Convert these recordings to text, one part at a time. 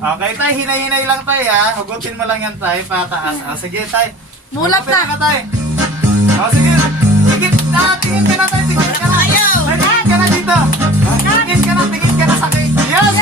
Okay, tay, hinay-hinay lang tay ha. Hugutin mo lang yan tay, pataas. Sige tay. Mulat na. Hugutin ka tay. Sige. Sige, tingin ka na tay, tingin ka na. Ayaw. Tingin ka na dito. Tingin ka na sa akin. Yes!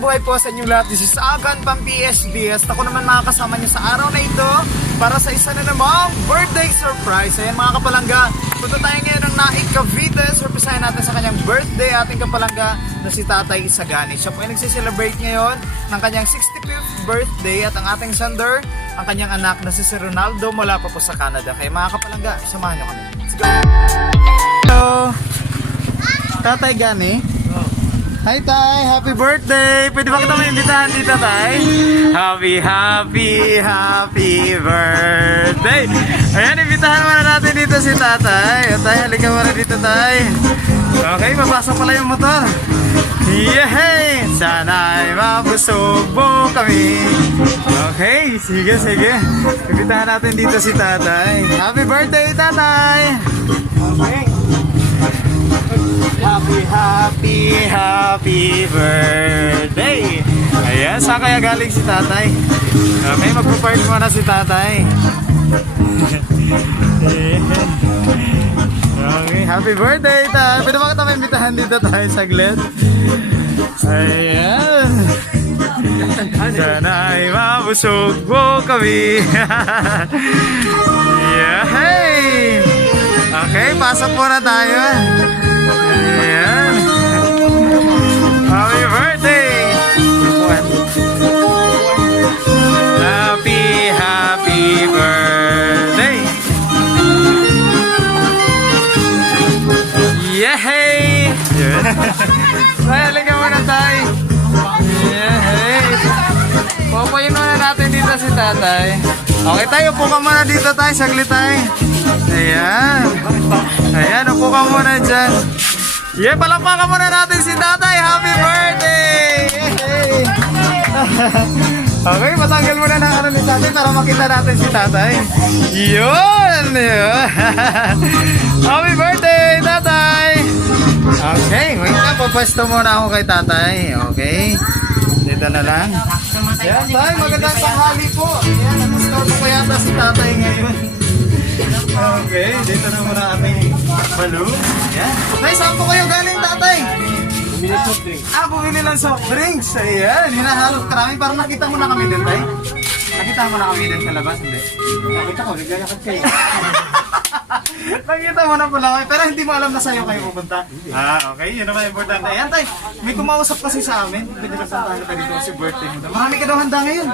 Buhay po sa inyong lahat. This is Agan Pang PSBS. Ako naman makakasama niyo sa araw na ito para sa isa na namang birthday surprise. Ayan mga kapalangga, punta tayo ngayon ng Naik, Cavite. Surprisahin natin sa kanyang birthday ating kapalangga na si Tatay Isagani. Siya po ay nagsiselebrate ngayon ng kanyang 65th birthday at ang ating sender, ang kanyang anak na si Ronaldo mula pa po sa Canada. Kaya mga kapalangga, samahan niyo kami. Let's go! Hello! Tatay Gani? Hi Tay! Happy birthday! Pwede ba kita maimbitahan dito Tay? Happy birthday! Ayan, imbitahan muna natin dito si Tatay. Tay, halika muna dito Tay. Okay, mapasok pala yung motor. Yehey! Sana'y mabusog mo kami. Okay, sige. Imbitahan natin dito si Tatay. Happy birthday Tatay! Okay. Happy birthday! Ayan, saan kaya galing si Tatay? Okay, magpo-park muna si Tatay. Okay, happy birthday Tay! Pwede ba kita maimbitahan dito tayo saglit? Ayan! Sana'y mabusog mo kami. Yay! Okay, pasok muna tayo. Ayan. Happy birthday! Happy birthday! Yehey! Sayaling ka muna tayo. Yehey! Popoyin muna natin dito si Tatay. Okay tayo, upo ka muna dito tayo. Saglit tayo. Ayan. Ayan, upo ka muna dyan. Yeah, palapakan muna natin si Tatay. Happy birthday! Yay! Okay, matanggal muna ng ano ni Tatay para makita natin si Tatay. Yun! Happy birthday, Tatay! Okay, wait na. Papasto muna ako kay Tatay. Okay. Dito na lang. Yan, Tay. Magandang tanghali po. Yan, nagustuhan ko yata si Tatay ngayon. Okay, dito na muna aming balloon. Yan. Tay, saan po kayo galing, Tatay? Bumili soft drinks. Bumili ng soft drinks. Ayan, hinahalot ka namin. Parang nakita mo na kami din, Tay. Nakita mo na kami din sa labas, hindi? Nakita ko, naglalakad kayo. Nakita mo na pala kayo, pero hindi mo alam na sa'yo kayo pupunta. Okay, yun naman importante. Ayan, Tay, may kumausap kasi sa amin. Pwede na puntahan ka dito kasi birthday mo. Marami ka daw handa ngayon.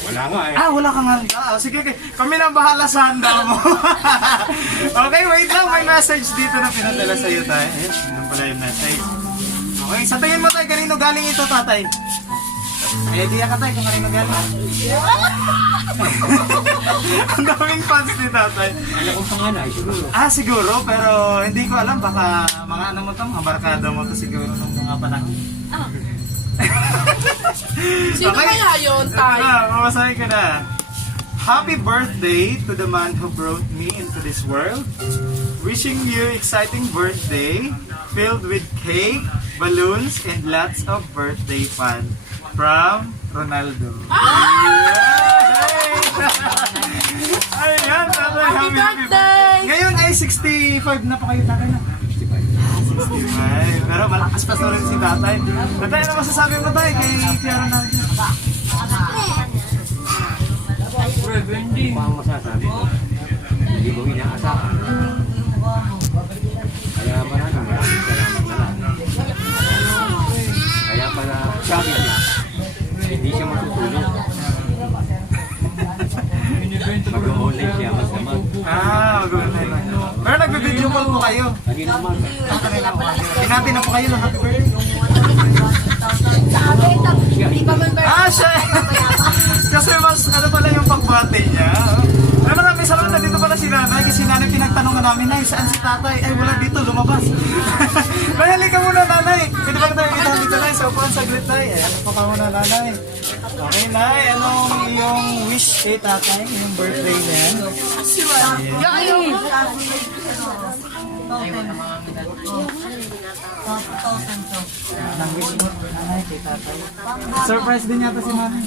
Wala nga eh. Wala kang handa. Sige, kami na bahala sa handa mo. Okay, wait lang. May message dito na pinadala sa'yo, Tay. Ayan, yun pala yung message. Okay, sa tingin mo, Tay, kanino galing ito, Tatay? May idea ka Tay kung kanino galing? Ang daming fans ni Tatay. Alam kong panganay, siguro. Siguro, pero hindi ko alam. Baka mga ano mo to, mga barkada mo to siguro ng mga panahon. Sino kaya yun, Tay? Mamasahin ka na. Happy birthday to the man who brought me into this world. Wishing you exciting birthday filled with cake, balloons, and lots of birthday fun. From Ronaldo. Ayan, Tatay. Happy birthday! Ngayon ay 65 na pa kayo, Tatay na. 65. Pero malakas pa rin si Tatay. Tatay, ano masasabi mo tayo kay Ronaldo? Hindi pa ang masasabi ko. Hindi ko inaasahan. Kaya maraming salamat na lang. Kaya pala sabi niya, hindi siya matutulog. Mag-online siya mas naman. Pero nagbe-video call po kayo. Pinati na po kayo ng happy birthday. Ah, siya! Kasi mas ano pala yung pagbate niya. Ay, maraming salamat na dito pala si nanay. Kasi nanay pinagtanungan namin, Nay, saan si tatay? Ay, wala dito, lumabas. Nay, halika muna, nanay. Pwede ba tayo kita dito, Nay? Sa upuan, saglit, Nay. Eh, ano pa ka muna, nanay? Okay, Nay. Anong yung wish kay tatay? Yung birthday niya? Anong wish mo, nanay, kay tatay? Surprise din yata si nanay.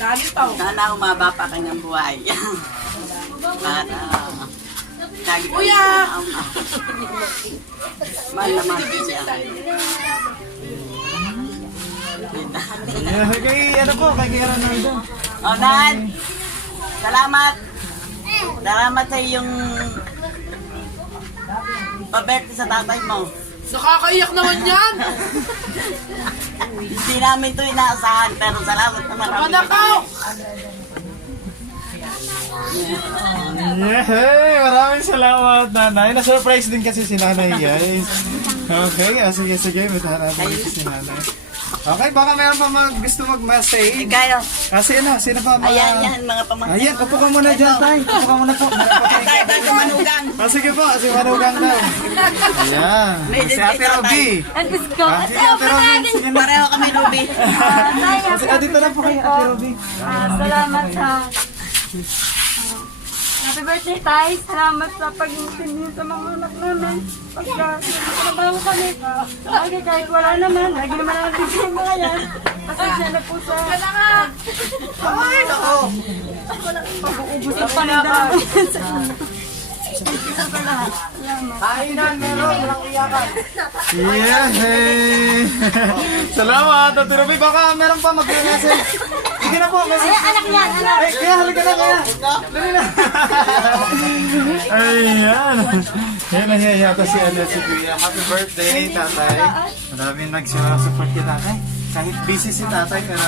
Dali pa. Sana umaba pa kayo ng buhay. Para lagi kayo Kuya! malaman siya. Kay ano po, kay Kira Nardo. Oh, Nan! Salamat! Salamat sa iyong paberte sa tatay mo. Nakakaiyak naman yan. Hindi namin ito inaasahan, pero salamat naman. Manakaw! Yay! Maraming salamat, nanay. Na-surprise din kasi si nanay, guys. Okay, sige. Matahan natin si nanay. Okay, baka mayroon pa gusto mag-message. Ikaw, Sino pa? ayan, mga pamangkin. Ayan, upo ka muna dyan, tay. Upo ka muna po. Tayo sa manugang. Sige po, si Manugang daw. Ayan. Si Ate Robby. Si Ate Robby. Sige na. Pareho kami, Ruby. Dito na po kayo, Ate Robby. Salamat sa happy birthday, Tay. Salamat sa pag-intindi sa mga anak namin. Pagka nabago kami. Lagi kahit wala naman. Lagi naman ang bigay mga yan. Pasensya na po sa... Ay, nako. Pag-uubos ang panidaan. Yay! Salamat, Ate Robby. Baka meron pa mag-message. Sige na po, message. Anak niyan, anak. Ay, kaya halika na, kaya. Dali na. Ayan. Yan na yata si Kuya. Happy birthday, tatay. Maraming nagsusupport kay tatay. Kahit busy si tatay, pero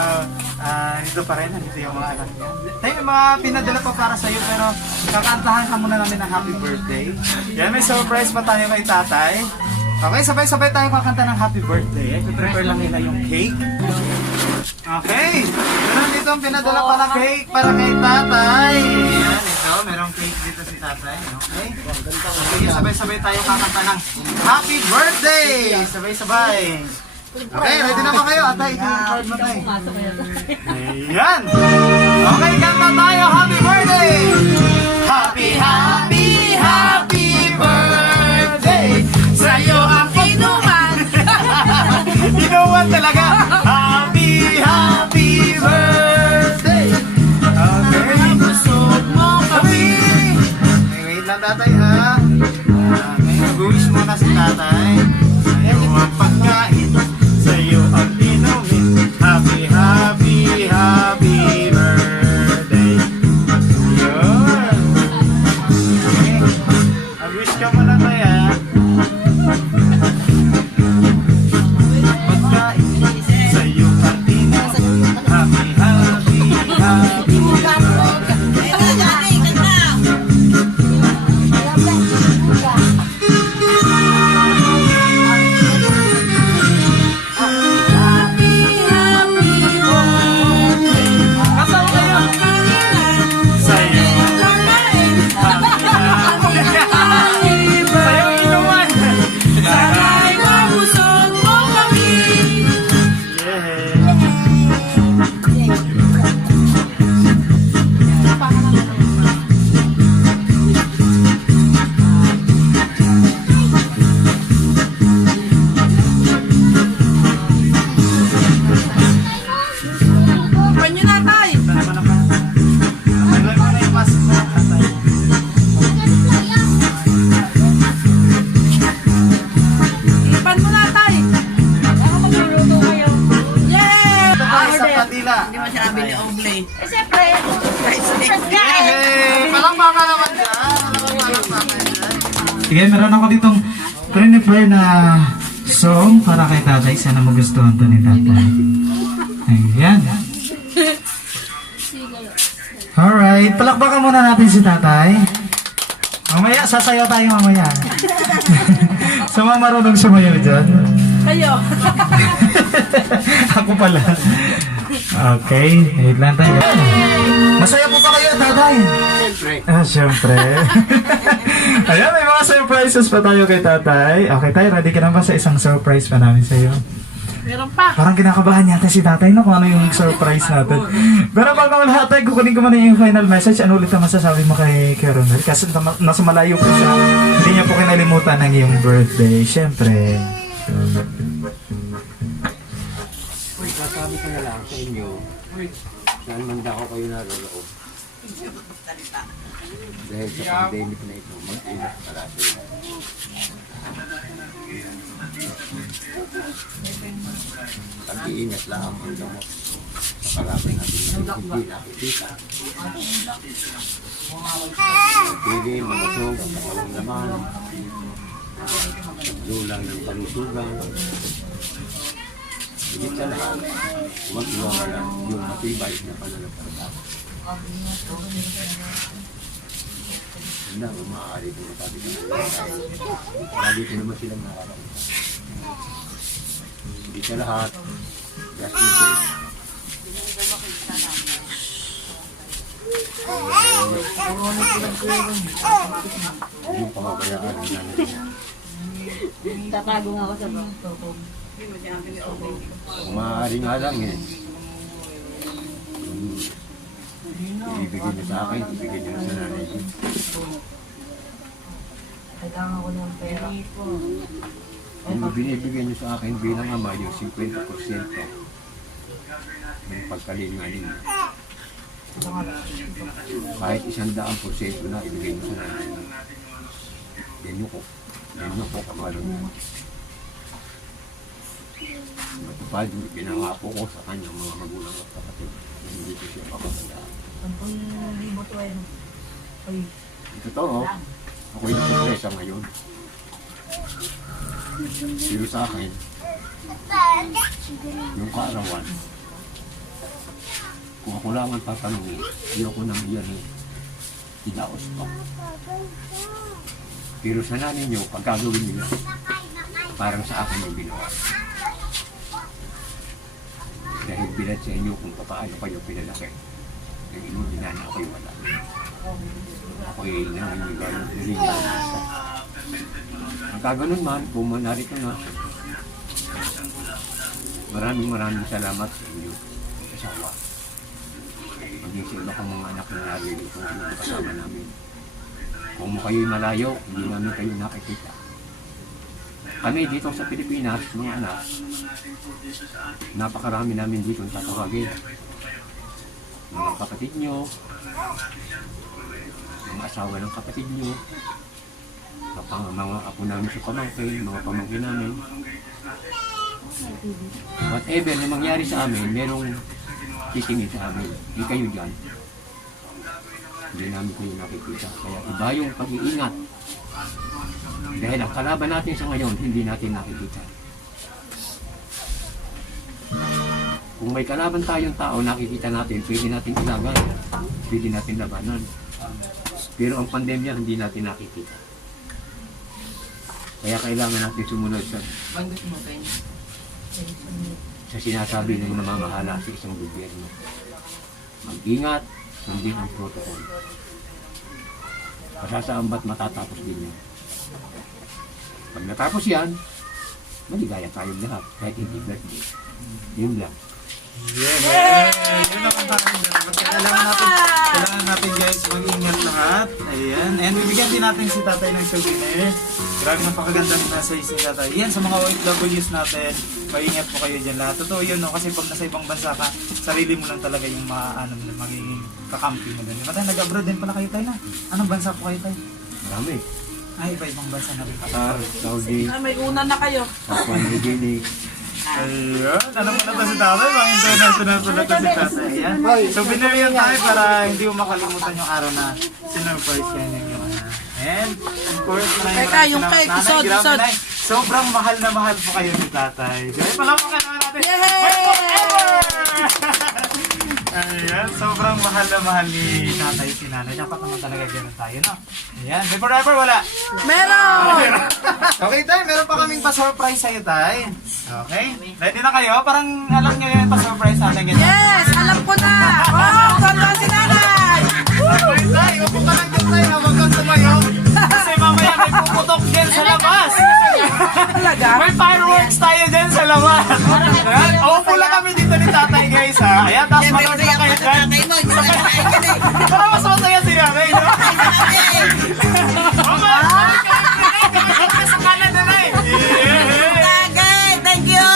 dito pa rin. Nandito yung mga anak niya. Tayo, yung mga pinadala pa para sa'yo, pero kakantahan ka muna namin ng happy birthday. Yan, may surprise pa tayo kay tatay. Okay, sabay-sabay tayo kakanta ng happy birthday. I-prepare lang nila yung cake. Okay, meron dito ang pinadala pa na cake para kay tatay. Yan, ito, merong cake dito si tatay. Okay, okay, sabay-sabay tayo kakanta ng happy birthday. Sabay-sabay. Okay, ready na ba kayo? Atay, ito yung card mo tayo. Ayan. Okay, kanta tayo. Happy birthday! Happy, happy, happy birthday! Sa'yo ang inuman. Inuwan talaga. Happy, happy birthday. Okay. Busog mo kami. Wait lang tatay ha. Okay, mag-wish muna si tatay. Sa'yo ang pagkain. Sa'yo ang inumin. Happy, happy, happy birthday. Yun. Okay. Mag-wish ka muna tayo ha. Sa'yo ang inumin. Happy, happy, happy sa'yo. Sa'yo inuman. Sana'y mabusog mo kami. Yeah. Panyo na, Tay. Naglag mo na yung mask mo, tatay. Ipan mo na, Tay. Magluluto kayo. Yay! Ito pa, isang patila. Hindi mo sinabi ni Oblay. Eh, siyempre. Yay! Palakpakan naman dyan. Palakpakan dyan. Sige, meron ako ditong prepare na song para kay tatay. Sana magustuhan to ni tatay. palakpakan muna natin si tatay. Mamaya, sasayaw tayo mamaya. Sa mga marunong sumayaw dyan. Kayo. Ako pala. Okay, wait lang tayo. Masaya po ba kayo, tatay? Siyempre. Siyempre. Ayan, may mga surprises pa tayo kay tatay. Okay, tayo, ready ka na ba sa isang surprise pa namin sa'yo? Meron pa. Parang kinakabahan yata si tatay no kung ano yung surprise natin. Pero bago ang lahat tayo, kukunin ko muna yung final message. Ano ulit ang masasabi mo kay Ronald? Kasi nasa malayo po siya. Hindi niya po kinalimutan ang iyong birthday. Siyempre. Uy, sasabi ko na lang sa inyo. Saan man daw kayo naroroon. Dahil sa pandemic na ito, mag-ingat parati. Pag-iingat lang ang gamot. Pakalaban natin yung hindi nakikita. Pili, malusog, ang katawang laman. Lulang ng palusugan. Higit sa lahat, huwag iwawala yung matibay na pananampalataya. Hindi na, maaari kung matabi ka na lagi ko naman silang nakakaunta. Higit sa lahat, just in case. Yung pamabayaan ng nanay niya. Tatago nga ako sa bangko. Maaari nga lang eh. Ibigay niyo sa akin, ibigay niyo sa nanay niyo. Kailangan ko ng pera. Kung binibigay niyo sa akin bilang ama yung 50% ng pagkalinganin niyo. Kahit 100% na ibigay niyo sa nanay niyo. Yan niyo po kamalong niyo. Matupad, pinangako ko sa kanyang mga magulang at kapatid na hindi ko siya papatandaan. Totoo, ako'y nasurpresa ngayon. Pero sa akin, yung kaarawan, kung ako lang ang tatanungin, hindi ako nang iyan eh, idaos pa. Pero sa nanay niyo, pagkagawin niyo, parang sa akin yung ginawa. Dahil bilad sa inyo kung paano kayo pinalaki. Yung inyong inana ako'y wala. Ako'y nangingigaw ng nilinggan. Ang kaganon man, kung narito na, maraming salamat sa inyo, asawa. Maging sa iba kong mga anak na narito ang kasama namin. Kung kayo'y malayo, hindi namin kayo nakikita. Kami dito sa Pilipinas, mga anak, napakarami namin dito ang tatawagin. Mga kapatid nyo, mga asawa ng kapatid nyo, mga apo namin sa pamangkin, mga pamangkin namin. Whatever na mangyari sa amin, merong titingin sa amin. Hindi kayo dyan. Hindi namin kayo nakikita. Kaya iba yung pag-iingat. Dahil ang kalaban natin sa ngayon, hindi natin nakikita. Kung may kalaban tayong tao, nakikita natin, pwede natin ilaban, pwede natin labanan. Pero ang pandemya, hindi natin nakikita. Kaya kailangan natin sumunod sa sinasabi ng namamahala sa isang gobyerno. Mag-ingat, sundin ang protocol. Pasasaan ba't matatapos din yan? Pag natapos yan, maligaya tayong lahat, kahit hindi birthday. Yun lang. Yun ang kantahan dyan. Kailangan natin guys mag-ingat lahat. Ayan. And bibigyan din natin si tatay ng souvenir. Grabe napakaganda ng message si tatay. Yan sa mga OFWs natin. Mag-ingat po kayo dyan lahat. Totoo yun no? Kasi pag nasa ibang bansa ka, sarili mo lang talaga yung magiging kakampi mo dun. Diba tayo nag-abroad din pala kayo tayo na? Anong bansa po kayo tayo? Marami. Ay, iba-ibang bansa na rin. Qatar, Saudi, May una na kayo. Papua New Guinea. Ayun, alam mo na to si tatay, mga international po na to si tatay. Ayan. So binigyan tayo para hindi mo makalimutan yung araw na sinurprise yan yung and of course, Teka, yung cake, isod. sobrang mahal na mahal po kayo ni tatay. Kaya palaman ka naman natin. Yay! Ayan, Sobrang mahal na mahal ni tatay si nanay. Dapat naman talaga ganun tayo, no? Ayan. May forever, wala. Meron! Okay, tay. Meron pa kaming pa-surprise sa'yo, tay. Okay? Ready na kayo? Parang alam nyo yung pa-surprise natin ganyan. Yes! Alam ko na! Oh, ganda si nanay! Okay, tay. Upo ka lang dyan, tay. Huwag kang tumayo. Kasi mamaya may puputok dyan sa labas. Talaga? May fireworks tayo dyan sa labas. Ayan. Upo lang kami dito ni tatay, guys, ha? Ayan, tapos manood lang kayo dyan. Para mas masaya si nanay, no? Sa kanan na na eh. Tagay, thank you!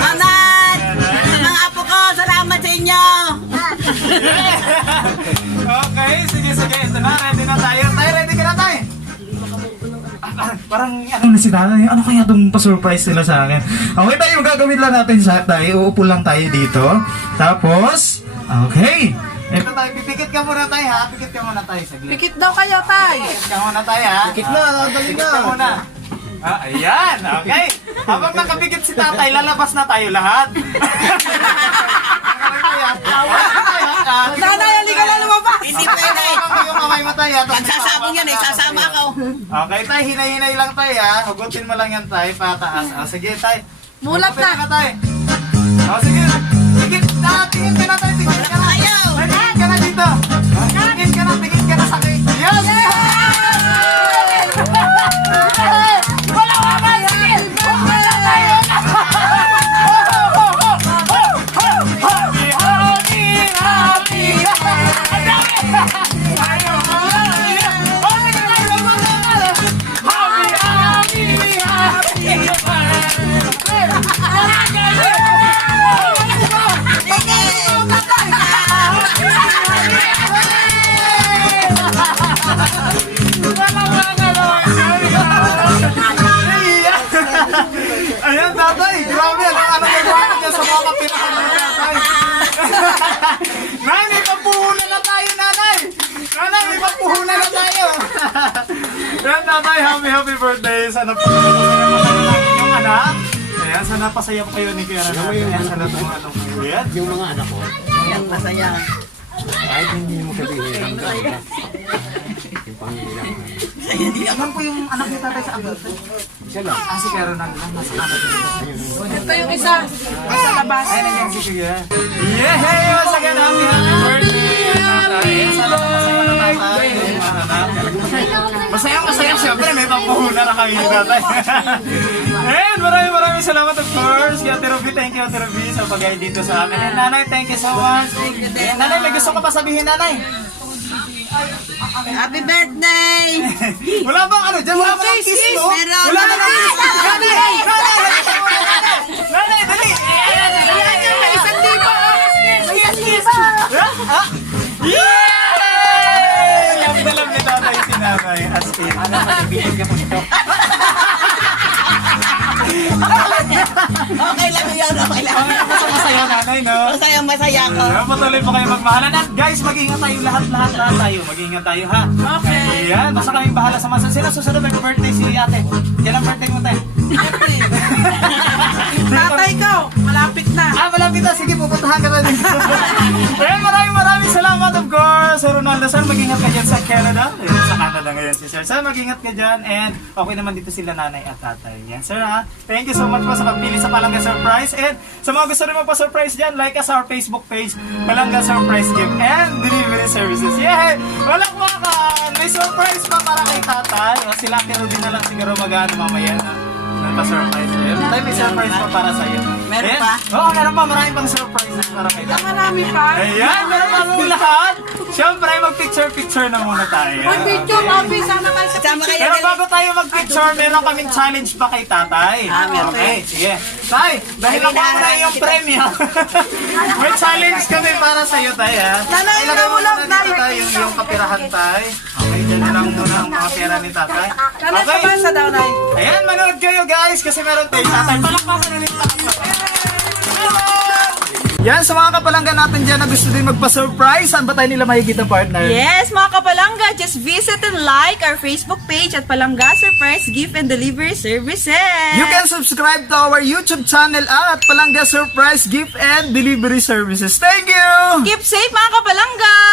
Anak! Mga apo ko, salamat sa inyo! Okay, sige. Ito na, ready na tayo. Tay, ready ka na, tay? Parang ano na si nanay, ano kaya itong pa-surprise nila sa akin? Okay tayo, gagawin lang natin siya tayo. Uupo lang tayo dito. Tapos, okay. Ito tayo, pipikit ka muna tayo ha. Pikit ka muna tayo saglit. Pikit daw kayo, tay! Pikit ka muna tayo ha. Pikit na, Pikit ka muna. Ah, ayan, okay. Habang nakapikit si tatay, lalabas na tayo lahat. Nanay, halika na lumabas! Hindi pwede! Yung kamay mo tayo. Pagsasabong yan eh, sasama ako. Okay, tay, hinay-hinay lang tayo ha. Hugutin mo lang yan tayo, pataas. Ah, sige, tay. Mulat Hugutin na. ka, tay. Oh, sige. Tingin ka na tayo, tingin ka na. Ayaw! Tingin ka na dito. Tingin ka na sa akin. Yes! Wala ka ba? Sige! Wala tayo! Ayan, tatay! Grabe! Ano gagawin niya sa mga kapinahan ng tatay? Nay, may papuhunan na tayo, nanay! Nanay, may papuhunan na tayo! Ayan, tatay, happy birthday! Sana po yung anak. Ayan, sana pasaya po kayo ni Kuya Renato. Ayan, sana tumulong kayo. Ayan. Yung mga anak ko, Yan, masaya. kahit hindi mo sabihin, ramdam ka. Yung panghilang. Alam po yung anak ni tatay sa abot. Isa lang. Ah, si Kuya Renato lang. Nasa kanan dito. Ito yung isa. Nasa labas. Ay, nandiyan si Kuya. Yay! Once again, happy birthday! Tatay. Sana po masaya na tatay. Masaya, siyempre may pampuhunan na kami ni tatay. And maraming salamat of course. Kaya Ate Ruby, thank you Ate Ruby sa pag-guide dito sa amin. And nanay, thank you so much. And nanay, may gusto ka pa sabihin, nanay? Happy birthday! Wala bang ano dyan? Wala bang kiss mo? Meron. Wala bang kiss? Nanay! Nanay, dali! May isang libo! Kiss! Yay! Alam ni tatay si nanay. As in. Ano, magbibigyan ka po nito. Okay lang yun, okay lang. Masaya nanay, no? Masaya ako. Patuloy po kayo magmahalan. At guys, mag-ingat tayo lahat tayo. Mag-ingat tayo, ha? Okay. Ayan, basta kaming bahala sa mga sila. Susunod may birthday si ate. Yan ang birthday mo, tayo. Tatay ko, malapit na. Ah, malapit na. Sige, pupuntahan ka na dito. Ayan, maraming salamat, of course. Sir Ronaldo, sir, mag-ingat ka dyan sa Canada. Ayan, sa Canada ngayon si sir. Sir, mag-ingat ka dyan. And okay naman dito sila nanay at tatay. Yan, sir, ha? Thank you so much po sa pagpili sa Palangga Surprise. And sa mga gusto rin magpa-surprise dyan, like us our Facebook page, Palangga Surprise Gift and Delivery Services. Yeah! Walang makan! May surprise pa para kay tatay. O, sila Ate Ruby na lang siguro mag-ano mamaya na. Nagpa-surprise sa'yo. Tayo may surprise pa para sa'yo. Meron Ayan. pa? Oo, meron pa. Marami pang surprise para kay tatay. Marami pa. Ayan, meron pa mong lahat. Siyempre, mag-picture na muna tayo. Mag-picture, Bobby. Sana kayo sa Sama kayo. Pero bago tayo mag-picture, meron kaming challenge pa kay tatay. meron. Okay, sige. Tay, dahil nakuha mo na yung premyo. May challenge kami para sa'yo, tay, ha? Nanay, Ilagay mo ulam, na dito, tay. tay, yung kapirahan, tay. Okay, dyan na lang muna ang mga pera ni tatay. Sana sa Okay. bansa daw, Nay. Ayan, manood kayo, guys, kasi meron tayo tatay. Palakpakan na rin tatay. Yan, sa mga kapalangga natin dyan na gusto din magpa-surprise, saan ba tayo nila makikita, partner? Yes, mga kapalangga, just visit and like our Facebook page at Palangga Surprise Gift and Delivery Services. You can subscribe to our YouTube channel at Palangga Surprise Gift and Delivery Services. Thank you! Keep safe, mga kapalangga!